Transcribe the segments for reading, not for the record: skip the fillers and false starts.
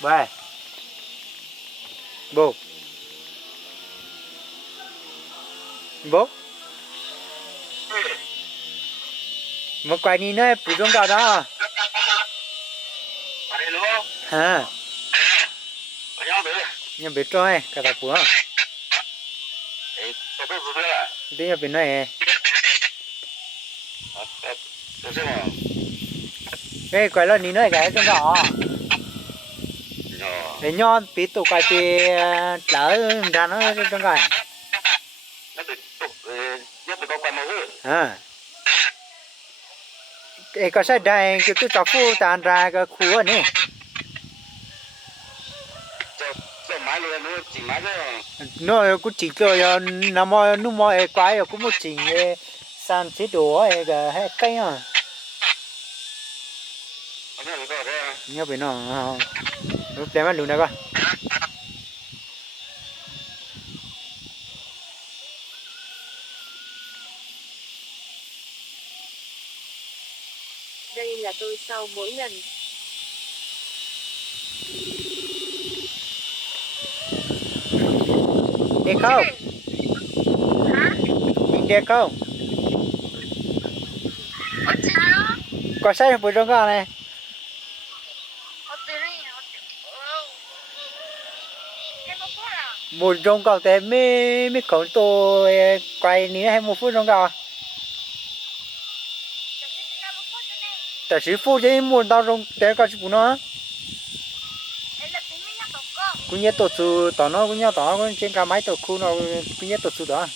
Bye. Bố. Bố. Một quái ní nữa phụ trong đó đó. Hả? Nhưng biết rồi, cả tập phụ không? Đi ở bên này. Cái quái là ní nữa cái trong đó. Để nhon tí tụ quái tí lỡ ra nó trong cái. À. Cái có sai đây cái tôi cho phu tàn ra cái khu này. Nó cũng chỉ cho nằm mò nu mò quái cũng một chỉ san chế đồ cái hay cây à. Nhớ bên nó lúc đấy mà luôn đó coi. Đây là tôi sau mỗi lần. Đi không? Hả? Mình đi không? Ủa sao? Có sai phụ trong cái này. Một trong cầu thế mới khổng tô quay ní hay một phút trong cầu. Tại chỉ phút chứ một tao trong thế có chỉ nó. Cũng nhớ tổ sự tao nó cũng nhớ tao cũng trên cả máy tổ khu nó cũng nhớ tổ sự đó.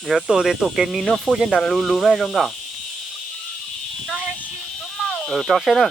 Giờ tổ thì tổ cái ní nó phút trên đàn lù lù này trong cầu. Cho xe nữa.